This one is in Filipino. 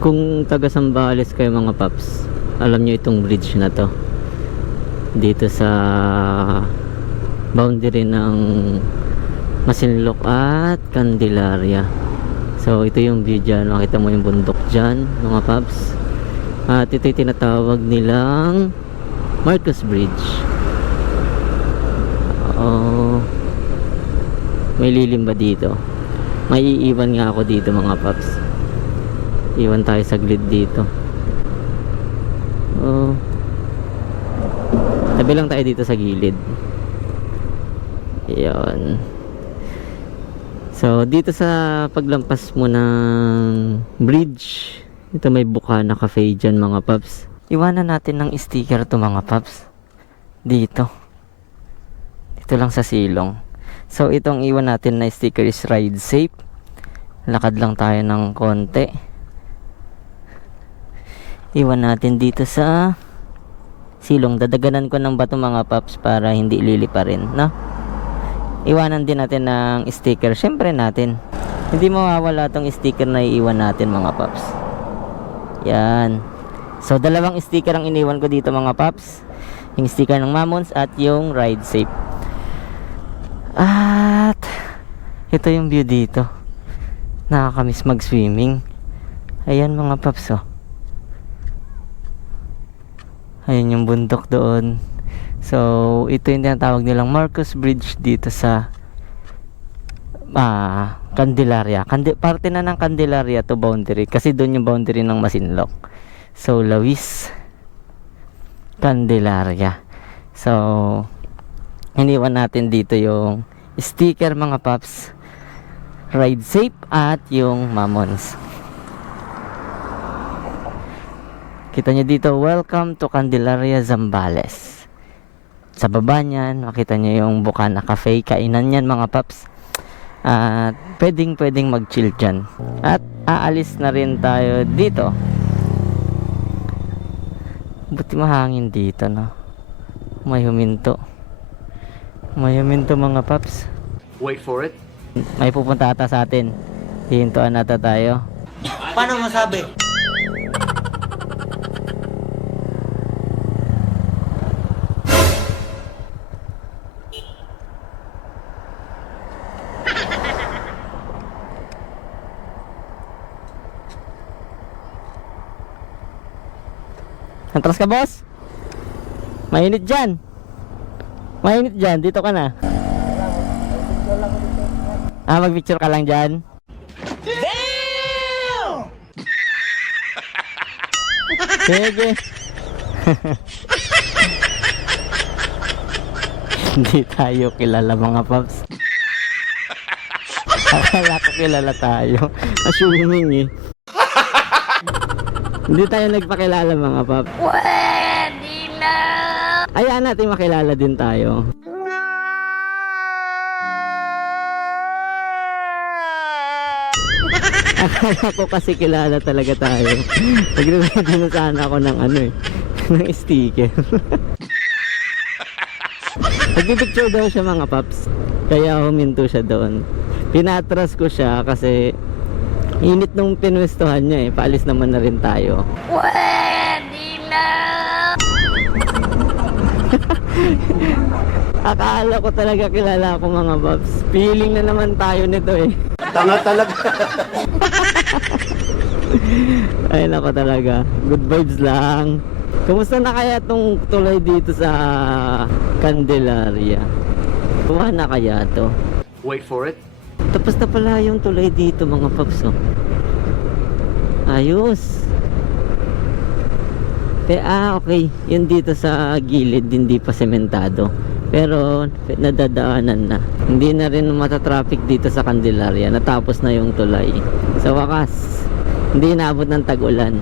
Kung taga Sambales kayo mga paps, alam nyo itong bridge na to dito sa boundary ng Masinloc at Candelaria. So ito yung view dyan, makita mo yung bundok dyan mga paps. At ito yung tinatawag nilang Marcos Bridge. May lilim ba dito? May iiwan nga ako dito mga paps. Iwan tayo sa grid dito. Tabi lang tayo dito sa gilid. Ayan. So dito sa paglampas mo ng bridge, ito may Bukana Cafe dyan mga paps. Iwanan natin ng sticker to mga paps. Dito lang sa silong. So itong iwan natin na sticker is ride safe. Lakad lang tayo ng konti. Iwan natin dito sa silong. Dadaganan ko ng bato mga paps para hindi lilipa rin, no? Iwanan din natin ng sticker. Syempre natin, hindi mawawala tong sticker na iiwan natin mga paps. Yan. So dalawang sticker ang iniwan ko dito mga paps. Yung sticker ng Mamons at yung ride safe. At ito yung view dito. Nakakamiss mag-swimming. Ayan mga paps, oh. Ayan yung bundok doon. So ito yung tinatawag nilang Marcos Bridge dito sa Candelaria. Parte na ng Candelaria to boundary, kasi doon yung boundary ng Masinloc. So Lawis, Candelaria. So iniwan natin dito yung sticker mga paps, ride safe at yung Mamons. Kita nyo dito, welcome to Candelaria, Zambales. Sa baba nyan, makita nyo yung Bukana Cafe. Kainan yan mga paps. At pwedeng mag-chill dyan. At aalis na rin tayo dito. Buti mahangin dito, no? May huminto mga paps. Wait for it. May pupunta ata sa atin. Hihintuan ata tayo. Paano masabi? Atras ka, boss? Mainit dyan. Dito ka na. Mag-picture ka lang dyan. Damn! Sige. Hindi tayo kilala mga paps. Akala ko kilala tayo. Assuming eh. Hindi tayo nagpakilala mga paps. Pwede na! Ayaan natin makilala din tayo. Akala ko kasi kilala talaga tayo. Nagre-ready na sana ako ng ng sticker. Nagpipicture daw siya mga paps, kaya huminto siya doon. Pinatras ko siya kasi init nung pinwestuhan niya eh. Paalis naman na rin tayo. Pwede na! Akala ko talaga kilala ako mga paps. Feeling na naman tayo nito eh. Tanga talaga. Ay nako talaga. Good vibes lang. Kumusta na kaya tong tulay dito sa Candelaria? Kuha na kaya to? Wait for it. Tapos na pala yung tulay dito mga paps, oh. Ayos. Okay. Yun dito sa gilid, hindi pa sementado. Pero nadadaanan na. Hindi na rin matatraffic dito sa Candelaria. Natapos na yung tulay. Sa wakas, hindi inaabot ng tag-ulan.